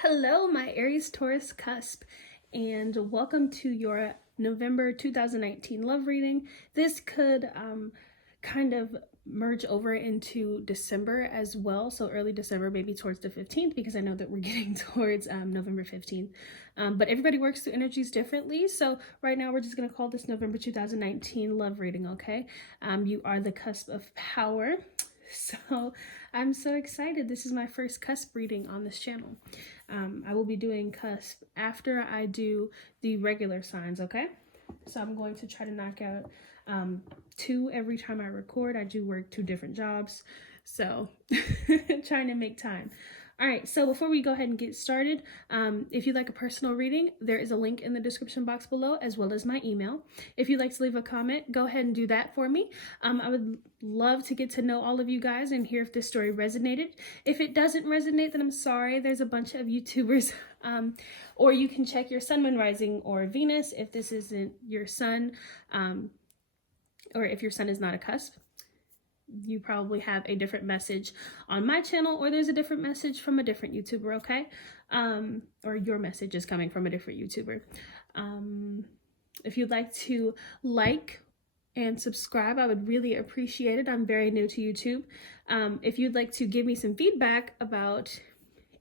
Hello, my Aries Taurus Cusp, and welcome to your November 2019 love reading. This could kind of merge over into December as well, so early December, maybe towards the 15th, because I know that we're getting towards November 15th. But everybody works through energies differently, so right now we're just going to call this November 2019 love reading, okay? You are the cusp of power. So I'm so excited. This is my first cusp reading on this channel. I will be doing cusp after I do the regular signs, okay? So I'm going to try to knock out 2 every time I record. I do work 2 different jobs, so trying to make time. All right, so before we go ahead and get started, if you'd like a personal reading, there is a link in the description box below, as well as my email. If you'd like to leave a comment, go ahead and do that for me. I would love to get to know all of you guys and hear if this story resonated. If it doesn't resonate, then I'm sorry. There's a bunch of YouTubers, or you can check your sun, moon, rising, or Venus if this isn't your sun, or if your sun is not a cusp. You probably have a different message on my channel, or there's a different message from a different YouTuber, okay? Or your message is coming from a different YouTuber. If you'd like to like and subscribe, I would really appreciate it. I'm very new to YouTube. If you'd like to give me some feedback about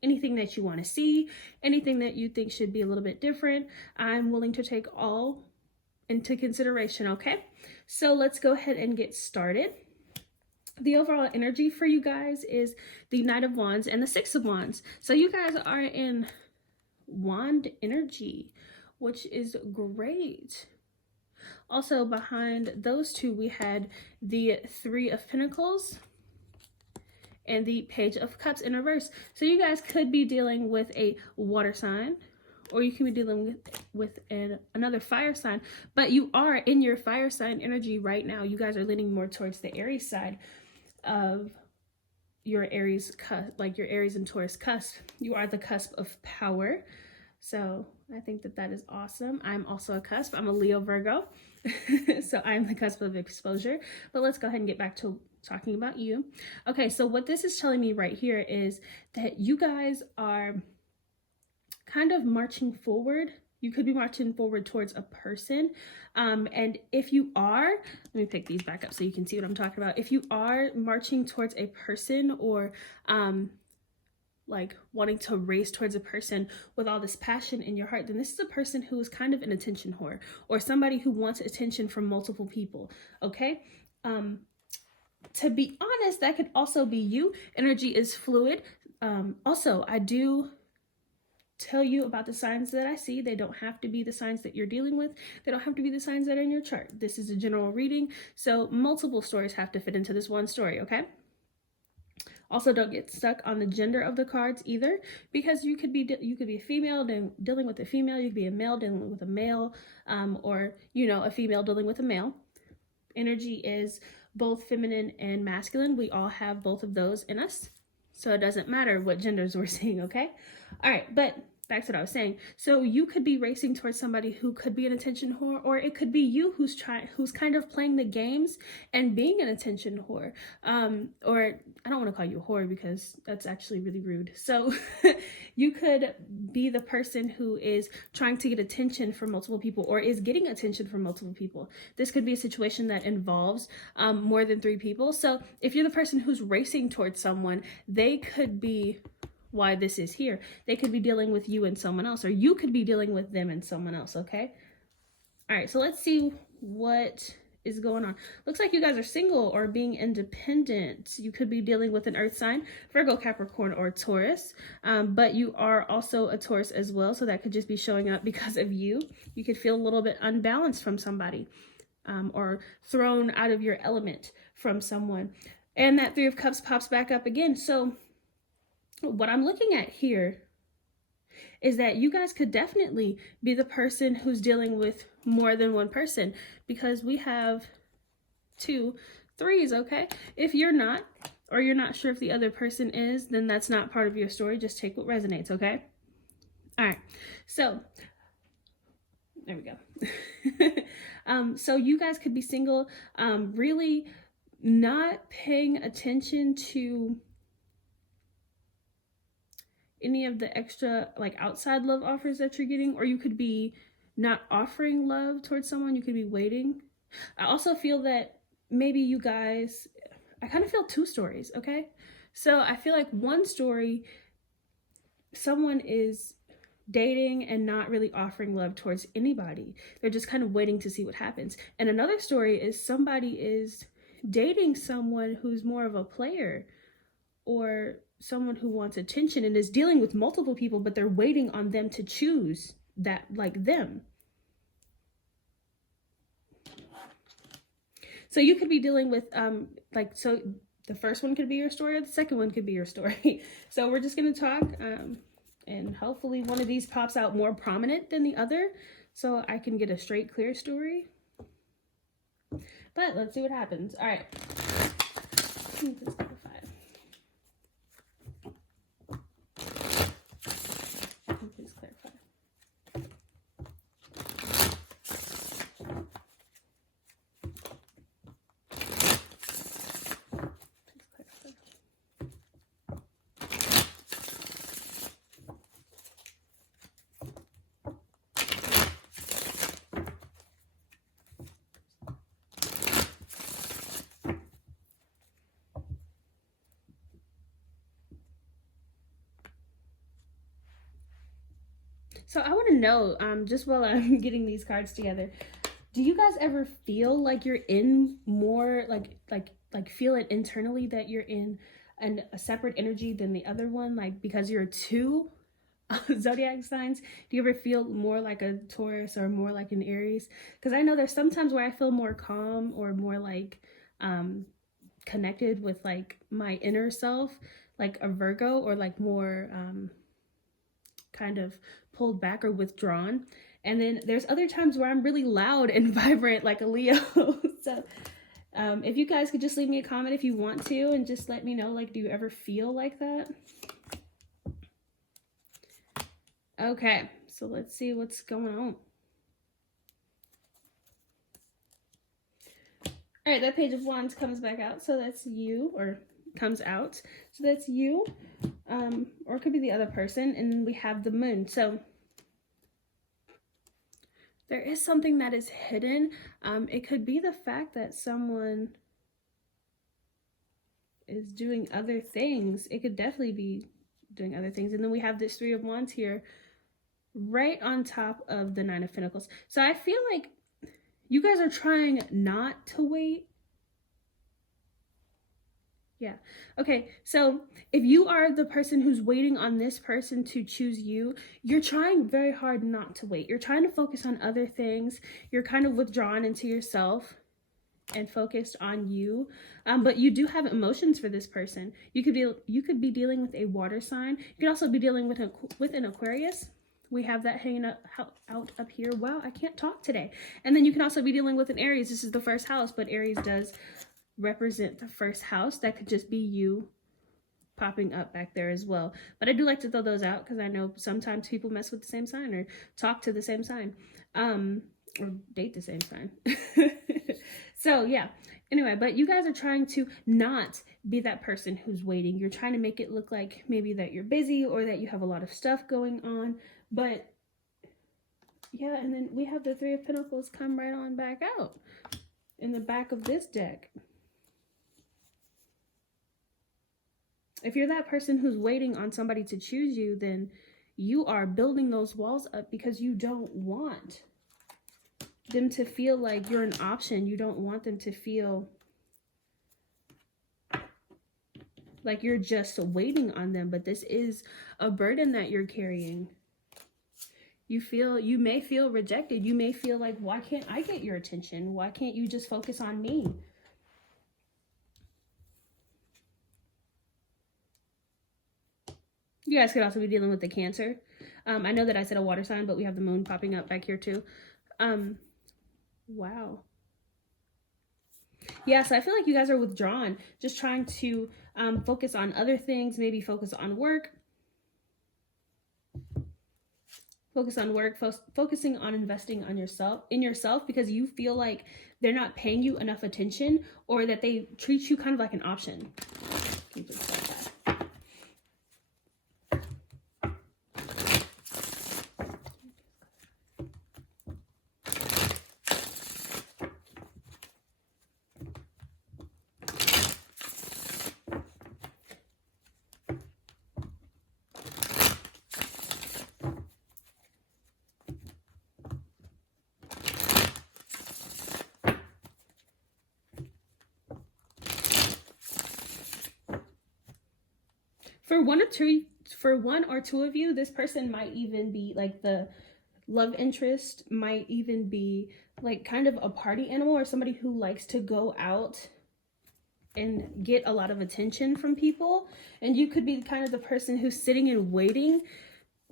anything that you want to see, anything that you think should be a little bit different, I'm willing to take all into consideration, okay? So let's go ahead and get started. The overall energy for you guys is the Knight of Wands and the Six of Wands. So you guys are in wand energy, which is great. Also behind those two, we had the Three of Pentacles and the Page of Cups in reverse. So you guys could be dealing with a water sign, or you can be dealing with another fire sign, but you are in your fire sign energy right now. You guys are leaning more towards the Aries side of your Aries cusp, like your Aries and Taurus cusp. You are the cusp of power. So I think that that is awesome. I'm also a cusp. I'm a Leo Virgo. So I'm the cusp of exposure. But let's go ahead and get back to talking about you. Okay, so what this is telling me right here is that you guys are kind of marching forward. You could be marching forward towards a person. And if you are, let me pick these back up so you can see what I'm talking about. If you are marching towards a person, or like wanting to race towards a person with all this passion in your heart, then this is a person who is kind of an attention whore, or somebody who wants attention from multiple people, okay? To be honest, that could also be you. Energy is fluid. Also, I do tell you about the signs that I see. They don't have to be the signs that you're dealing with. They don't have to be the signs that are in your chart. This is a general reading, so multiple stories have to fit into this one story, okay? Also, don't get stuck on the gender of the cards either, because you could be a female dealing with a female, you could be a male dealing with a male, or a female dealing with a male. Energy is both feminine and masculine. We all have both of those in us, so it doesn't matter what genders we're seeing, okay? All right, but back to what I was saying. So you could be racing towards somebody who could be an attention whore, or it could be you who's kind of playing the games and being an attention whore. Or I don't want to call you a whore because that's actually really rude. So you could be the person who is trying to get attention from multiple people, or is getting attention from multiple people. This could be a situation that involves more than 3 people. So if you're the person who's racing towards someone, they could be why this is here. They could be dealing with you and someone else, or you could be dealing with them and someone else, okay? All right, so let's see what is going on. Looks like you guys are single or being independent. You could be dealing with an earth sign, Virgo, Capricorn, or Taurus, but you are also a Taurus as well, so that could just be showing up because of you. You could feel a little bit unbalanced from somebody, or thrown out of your element from someone. And that Three of Cups pops back up again. So what I'm looking at here is that you guys could definitely be the person who's dealing with more than one person, because we have 2 threes, okay? If you're not, or you're not sure if the other person is, then that's not part of your story. Just take what resonates, okay? All right, so there we go. So you guys could be single, really not paying attention to any of the extra like outside love offers that you're getting, or you could be not offering love towards someone, you could be waiting. I also feel that maybe you guys, I kind of feel two stories, okay? So I feel like one story, someone is dating and not really offering love towards anybody. They're just kind of waiting to see what happens. And another story is somebody is dating someone who's more of a player or someone who wants attention and is dealing with multiple people, but they're waiting on them to choose that, like them. So you could be dealing with so the first one could be your story, or the second one could be your story. So we're just going to talk, and hopefully one of these pops out more prominent than the other, so I can get a straight, clear story. But let's see what happens. All right. Please clarify. Please clarify. So I want to know, just while I'm getting these cards together, do you guys ever feel like you're in more, like feel it internally that you're in a separate energy than the other one? Like, because you're two zodiac signs, do you ever feel more like a Taurus or more like an Aries? Because I know there's sometimes where I feel more calm or more like connected with like my inner self, like a Virgo, or like more kind of pulled back or withdrawn. And then there's other times where I'm really loud and vibrant like a Leo. So if you guys could just leave me a comment if you want to, and just let me know, like, do you ever feel like that? Okay, so let's see what's going on. All right, that Page of Wands comes back out, so that's you, or comes out, so that's you, or it could be the other person. And then we have the Moon. So there is something that is hidden. It could be the fact that someone is doing other things. It could definitely be doing other things. And then we have this Three of Wands here right on top of the Nine of Pentacles. So I feel like you guys are trying not to wait. Yeah. Okay. So if you are the person who's waiting on this person to choose you, you're trying very hard not to wait. You're trying to focus on other things. You're kind of withdrawn into yourself and focused on you. But you do have emotions for this person. You could be dealing with a water sign. You could also be dealing with an Aquarius. We have that hanging out up here. Wow, I can't talk today. And then you can also be dealing with an Aries. This is the first house, but Aries does represent the first house. That could just be you popping up back there as well. But I do like to throw those out because I know sometimes people mess with the same sign or talk to the same sign, or date the same sign. So yeah, anyway, but you guys are trying to not be that person who's waiting. You're trying to make it look like maybe that you're busy or that you have a lot of stuff going on. But yeah, and then we have the Three of Pentacles come right on back out in the back of this deck. If you're that person who's waiting on somebody to choose you, then you are building those walls up because you don't want them to feel like you're an option. You don't want them to feel like you're just waiting on them, but this is a burden that you're carrying. You may feel rejected. You may feel like, why can't I get your attention? Why can't you just focus on me? You guys could also be dealing with the Cancer. I know that I said a water sign, but we have the Moon popping up back here too. Wow. Yeah, so I feel like you guys are withdrawn, just trying to focus on other things, maybe focus on work. Focus on work, focusing on investing on yourself, because you feel like they're not paying you enough attention, or that they treat you kind of like an option. For one or two of you, this person might even be like the love interest, might even be like kind of a party animal, or somebody who likes to go out and get a lot of attention from people. And you could be kind of the person who's sitting and waiting.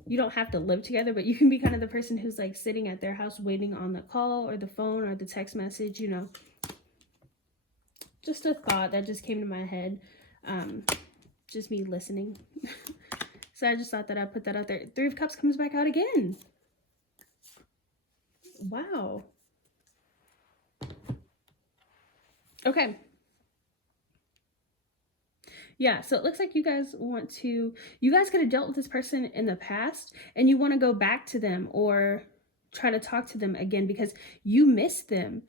You don't have to live together, but you can be kind of the person who's like sitting at their house waiting on the call or the phone or the text message, you know. Just a thought that just came to my head. Just me listening. So I just thought that I'd put that out there. Three of Cups comes back out again. Wow. Okay. Yeah, so it looks like you guys could have dealt with this person in the past and you want to go back to them or try to talk to them again because you miss them.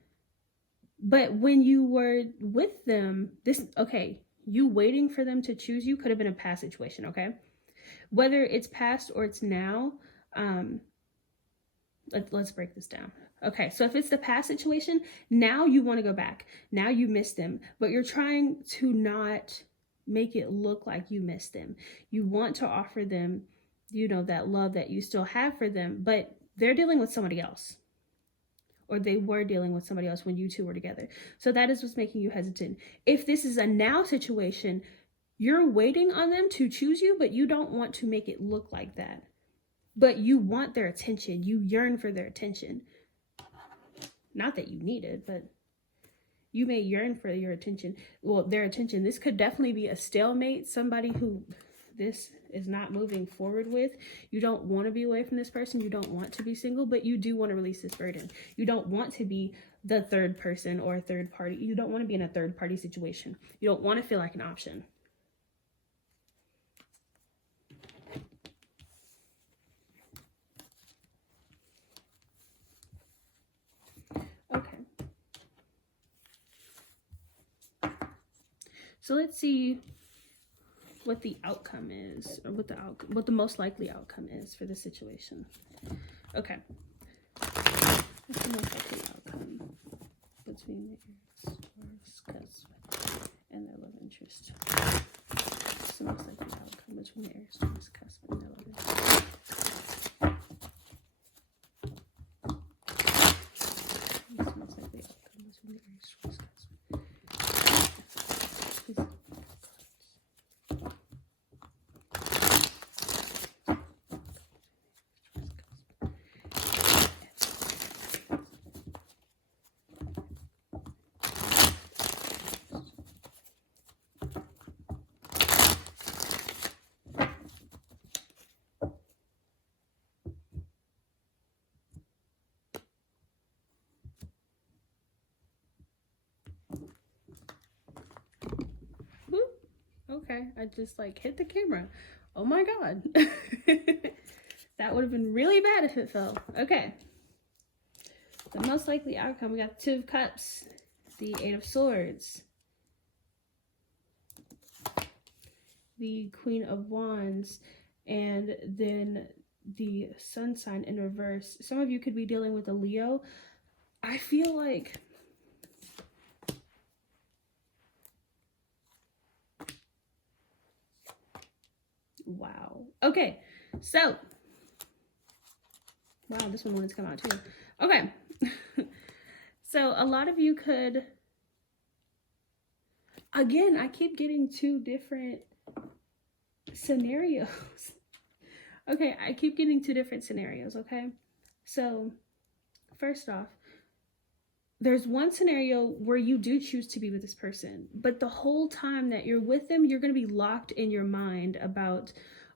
But when you were with them, you waiting for them to choose you could have been a past situation, okay? Whether it's past or it's now, let's break this down. Okay, so if it's the past situation, now you want to go back. Now you miss them, but you're trying to not make it look like you miss them. You want to offer them, you know, that love that you still have for them, but they're dealing with somebody else. Or they were dealing with somebody else when you two were together. So that is what's making you hesitant. If this is a now situation, you're waiting on them to choose you, but you don't want to make it look like that. But you want their attention. You yearn for their attention. Not that you need it, but you may yearn for your attention. Well, their attention. This could definitely be a stalemate. Somebody who this is not moving forward with. You don't want to be away from this person. You don't want to be single, but you do want to release this burden. You don't want to be the third person or a third party. You don't want to be in a third party situation. You don't want to feel like an option. Okay. So let's see what the outcome is, or what the most likely outcome is for the situation. Okay. What's the most likely outcome between the Aries Taurus Cusp and their love interest? What's the most likely outcome between the Aries Taurus Cusp and their love interest? What's the most likely outcome between the Aries Taurus Cusp? Please. Okay, I just like hit the camera. Oh my god. That would have been really bad if it fell. Okay. The most likely outcome, we got the Two of Cups, the Eight of Swords, the Queen of Wands, and then the Sun sign in reverse. Some of you could be dealing with a Leo. I feel like wow. Okay, so wow, this one wanted to come out too. Okay. So a lot of you could, again, I keep getting two different scenarios. Okay, I keep getting two different scenarios, okay? So first off, there's one scenario where you do choose to be with this person, but the whole time that you're with them, you're going to be locked in your mind about,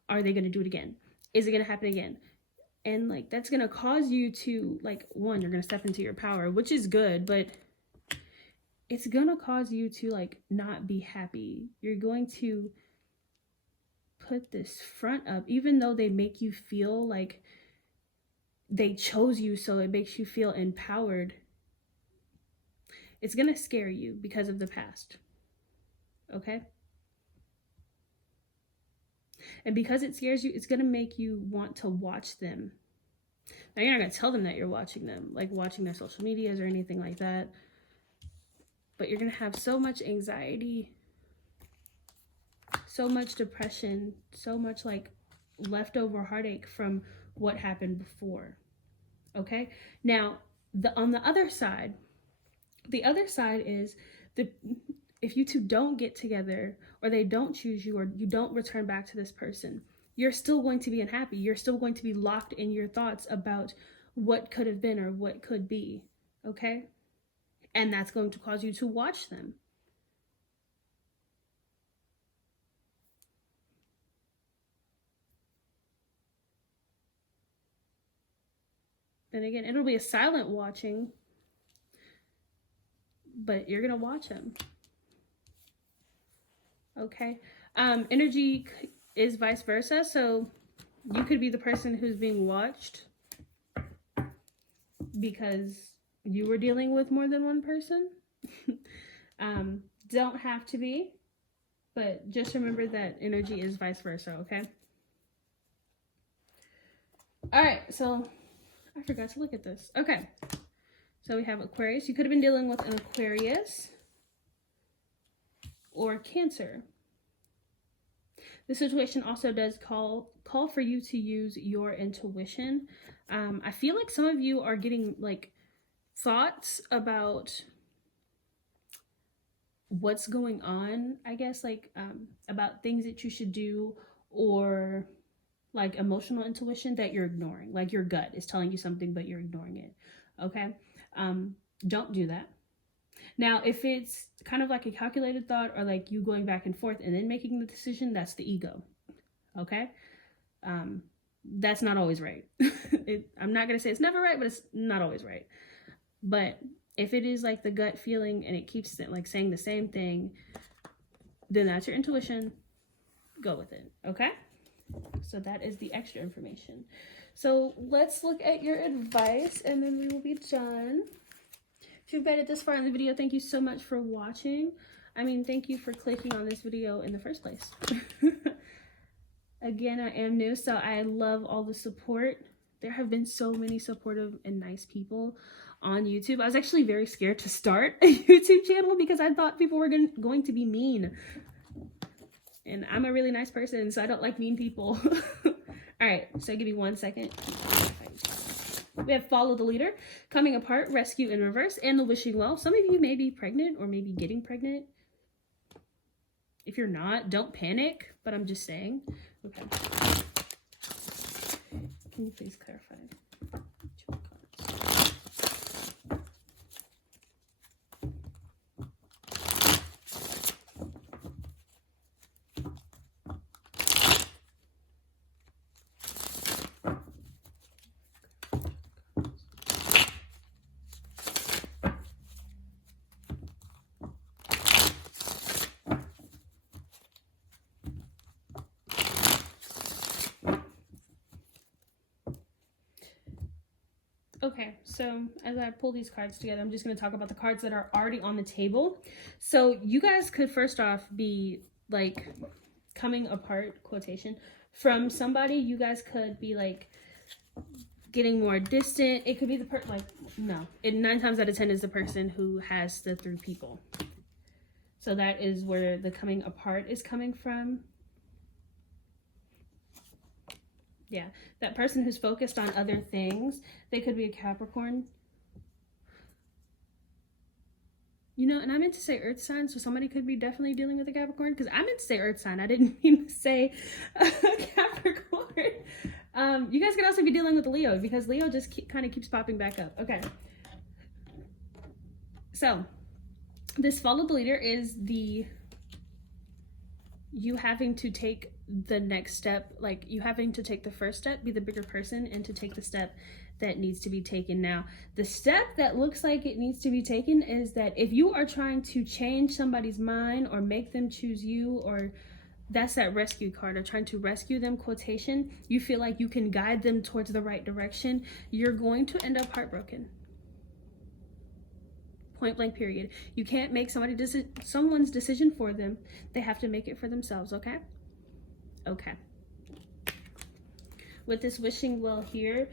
are they going to do it again? Is it going to happen again? And like, that's going to cause you to, like, one, you're going to step into your power, which is good, but it's going to cause you to like not be happy. You're going to put this front up, even though they make you feel like they chose you, so it makes you feel empowered. It's going to scare you because of the past. Okay? And because it scares you, it's going to make you want to watch them. Now, you're not going to tell them that you're watching them, like watching their social medias or anything like that. But you're going to have so much anxiety So much depression, so much like leftover heartache from what happened before. Okay? Now, on the other side is the if you two don't get together, or they don't choose you, or you don't return back to this person, you're still going to be unhappy. You're still going to be locked in your thoughts about what could have been or what could be. Okay? And that's going to cause you to watch them. And again, it'll be a silent watching, but you're going to watch them. Okay? Energy is vice versa. So you could be the person who's being watched because you were dealing with more than one person. Don't have to be, but just remember that energy is vice versa, okay? All right, so I forgot to look at this. Okay, so we have Aquarius. You could have been dealing with an Aquarius or Cancer. The situation also does call for you to use your intuition. I feel like some of you are getting like thoughts about what's going on, I guess, like about things that you should do, or like emotional intuition that you're ignoring. Like your gut is telling you something, but you're ignoring it. Okay? Don't do that. Now, if it's kind of like a calculated thought, or like you going back and forth and then making the decision, that's the ego. Okay? That's not always right. I'm not going to say it's never right, but it's not always right. But if it is like the gut feeling and it keeps like saying the same thing, then that's your intuition. Go with it. Okay? So that is the extra information. So let's look at your advice and then we will be done. If you've made it this far in the video, thank you so much for watching. I mean, thank you for clicking on this video in the first place. Again, I am new, so I love all the support. There have been so many supportive and nice people on YouTube. I was actually very scared to start a YouTube channel because I thought people were going to be mean. And I'm a really nice person, so I don't like mean people. All right, so give me 1 second. We have Follow the Leader, Coming Apart, Rescue in Reverse, and the Wishing Well. Some of you may be pregnant or maybe getting pregnant. If you're not, don't panic, but I'm just saying. Okay. Can you please clarify? Okay, so as I pull these cards together, I'm just going to talk about the cards that are already on the table. So you guys could first off be like coming apart, quotation, from somebody. You guys could be like getting more distant. It could be the person, like, no. 9 times out of 10 is the person who has the 3 people. So that is where the coming apart is coming from. Yeah, that person who's focused on other things, they could be a Capricorn. You know, and I meant to say earth sign, so somebody could be definitely dealing with a Capricorn, because I meant to say earth sign. I didn't mean to say Capricorn. You guys could also be dealing with Leo, because Leo just kind of keeps popping back up. Okay. So, this Follow the Leader is you having to take the next step, like you having to take the first step, be the bigger person, and to take the step that needs to be taken. Now, the step that looks like it needs to be taken is that if you are trying to change somebody's mind or make them choose you, or that's that rescue card, or trying to rescue them, quotation, you feel like you can guide them towards the right direction, you're going to end up heartbroken. Point blank, period. You can't make someone's decision for them. They have to make it for themselves, okay? Okay. With this wishing well here,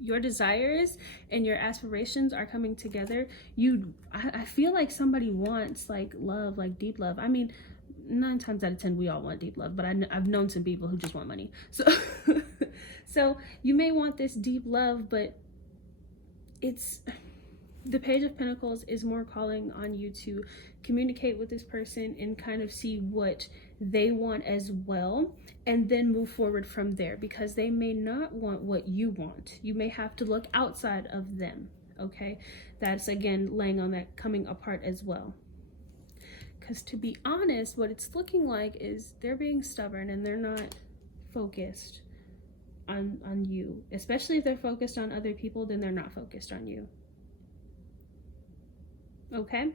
your desires and your aspirations are coming together. I feel like somebody wants like love, like deep love. I mean, 9 times out of 10 we all want deep love, but I've known some people who just want money. So so you may want this deep love, but it's the Page of Pentacles is more calling on you to communicate with this person and kind of see what they want as well, and then move forward from there, because they may not want what you want. You may have to look outside of them, okay? That's again laying on that coming apart as well. Because to be honest, what it's looking like is they're being stubborn and they're not focused on you. Especially if they're focused on other people, then they're not focused on you. Okay?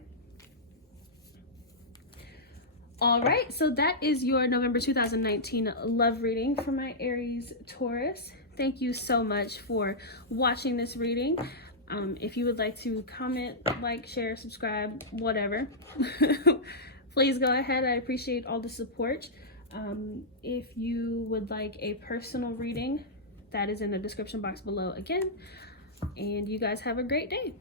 All right, so that is your November 2019 love reading for my Aries Taurus. Thank you so much for watching this reading. If you would like to comment, like, share, subscribe, whatever, please go ahead. I appreciate all the support. If you would like a personal reading, that is in the description box below again. And you guys have a great day.